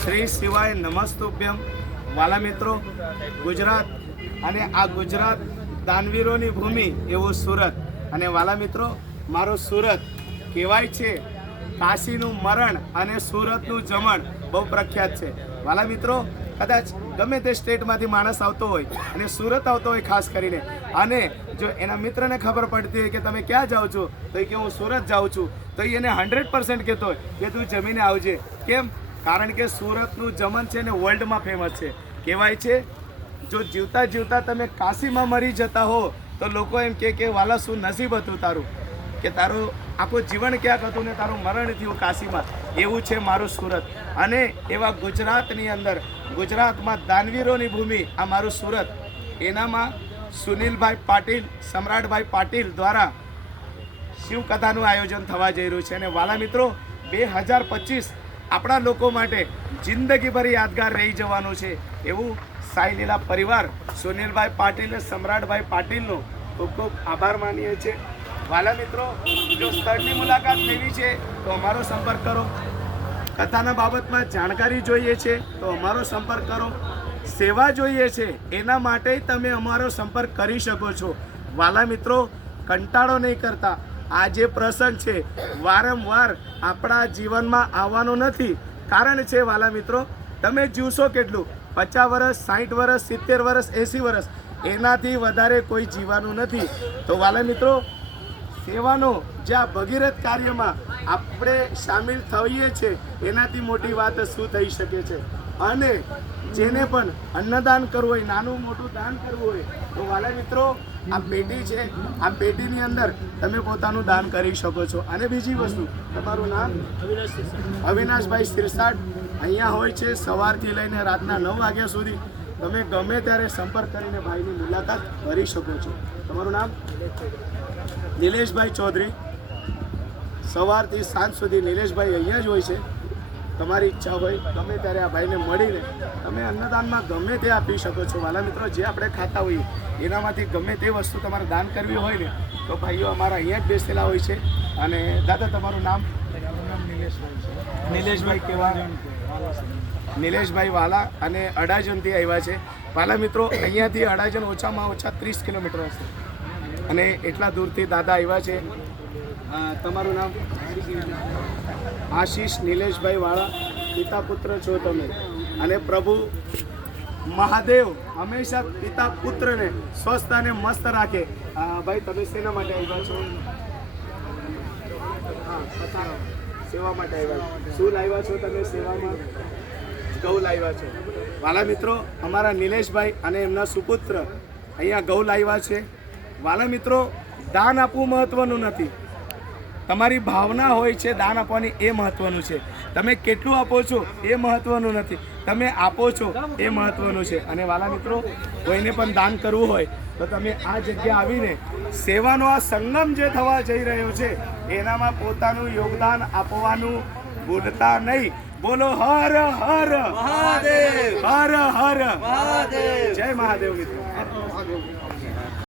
શ્રી શિવાય નમસ્તુભ્યમ. વાલા મિત્રો, ગુજરાત અને આ ગુજરાત દાનવીરોની ભૂમિ એવું સુરત. અને વાલા મિત્રો, મારો સુરત કહેવાય છે કાશીનું મરણ અને સુરતનું જમણ બહુ પ્રખ્યાત છે. વાલા મિત્રો, કદાચ ગમે તે સ્ટેટમાંથી માણસ આવતો હોય અને સુરત આવતો હોય ખાસ કરીને, અને જો એના મિત્રને ખબર પડતી હોય કે તમે ક્યાં જાઓ છો, તો એ કે હું સુરત જાઉં છું, તો એને 100% કહેતો હોય કે તું જમીને આવજે. કેમ? કારણ કે સુરતનું જમણ છે ને વર્લ્ડમાં ફેમસ છે. કહેવાય છે જો જીવતા જીવતા તમે કાશીમાં મરી જતા હો તો લોકો એમ કે વાલા શું નસીબ હતું તારું, કે તારું આખું જીવન ક્યાંક હતું ને તારું મરણ થયું કાશીમાં. એવું છે મારું સુરત. અને એવા ગુજરાતની અંદર, ગુજરાતમાં દાનવીરોની ભૂમિ આ મારું સુરત. એનામાં સુનિલભાઈ પાટીલ, સમ્રાટભાઈ પાટીલ દ્વારા શિવકથાનું આયોજન થવા જઈ રહ્યું છે. અને વાલા મિત્રો, 2025 આપણા લોકો માટે જિંદગીભર યાદગાર રહી જવાનું છે એવું સાઈ લીલા પરિવાર સુનિલભાઈ પાટીલ અને સમ્રાટભાઈ પાટીલનો ખૂબ ખૂબ આભાર માનીએ છીએ. વાલા મિત્રો, જો સ્થળની મુલાકાત લેવી છે તો અમારો સંપર્ક કરો. કથાના બાબતમાં જાણકારી જોઈએ છે તો અમારો સંપર્ક કરો. સેવા જોઈએ છે એના માટે તમે અમારો સંપર્ક કરી શકો છો. વાલા મિત્રો, કંટાળો નહીં કરતા. આ જે પ્રસંગ છે વારંવાર આપણા જીવનમાં આવવાનો નથી. કારણ છે વાલા મિત્રો, તમે જીવશો કેટલું? 50 વર્ષ, 60 વર્ષ, 70 વર્ષ, 80 વર્ષ, એનાથી વધારે કોઈ જીવવાનું નથી. તો વાલા મિત્રો, સેવાનો જે આ ભગીરથ કાર્યમાં આપણે સામેલ થઈએ છીએ એનાથી મોટી વાત શું થઈ શકે છે. અને જેને પણ અન્નદાન કરવું હોય, નાનું મોટું દાન કરવું હોય, તો વાલા મિત્રો, આ પેટી છે, આ પેટીની અંદર તમે પોતાનું દાન કરી શકો છો. અને બીજી વસ્તુ, તમારું નામ? અવિનાશભાઈ સિરસાટ અહીંયા હોય છે સવારથી લઈને રાતના 9 વાગ્યા સુધી. તમે ગમે ત્યારે સંપર્ક કરીને ભાઈની મુલાકાત કરી શકો છો. તમારું નામ? નિલેશભાઈ ચૌધરી. સવારથી સાંજ સુધી નિલેશભાઈ અહીંયા જ હોય છે. તમારી ઈચ્છા હોય ગમે ત્યારે આ ભાઈને મળીને તમે અન્નદાનમાં ગમે તે આપી શકો છો. વાલા મિત્રો, જે આપણે ખાતા હોઈએ એનામાંથી ગમે તે વસ્તુ તમારે દાન કરવી હોય ને તો ભાઈઓ અમારા અહીંયા જ બેસેલા હોય છે. અને દાદા, તમારું નામ? નિલેશભાઈ કેવા? નિલેશભાઈ વાલા. અને અડાજણથી આવ્યા છે. વાલા મિત્રો, અહીંયાથી અડાજણ ઓછામાં ઓછા 30 કિલોમીટર હશે. અને એટલા દૂરથી દાદા આવ્યા છે. તમારું નામ? આશીષ નિલેશભાઈ વાળા. પિતા પુત્ર છો તમે. અને પ્રભુ મહાદેવ હંમેશા પિતા પુત્રને સ્વસ્થ અને મસ્ત રાખે. ભાઈ, તમે શેના માટે આવ્યા છો? સેવા માટે આવ્યા. શું લાવ્યા છો તમે સેવામાં? ગૌ લાવ્યા છો. વાલા મિત્રો, અમારા નિલેશભાઈ અને એમના સુપુત્ર અહીંયા ગૌ લાવ્યા છે. વાલા મિત્રો, દાન આપવું મહત્વનું નથી, તમારી ભાવના હોય છે દાન આપવાની, એ મહત્વનું છે. તમે કેટલું આપો છો એ મહત્વનું નથી, તમે આપો છો એ મહત્વનું છે. અને વાલા મિત્રો, કોઈને પણ દાન કરવું હોય તો તમે આ જગ્યા આવીને સેવાનો આ સંગમ જે થવા જઈ રહ્યો છે એનામાં પોતાનું યોગદાન આપવાનું ભૂલતા નહીં. બોલો હર હર મહાદેવ, હર હર મહાદેવ, જય મહાદેવ મિત્રો.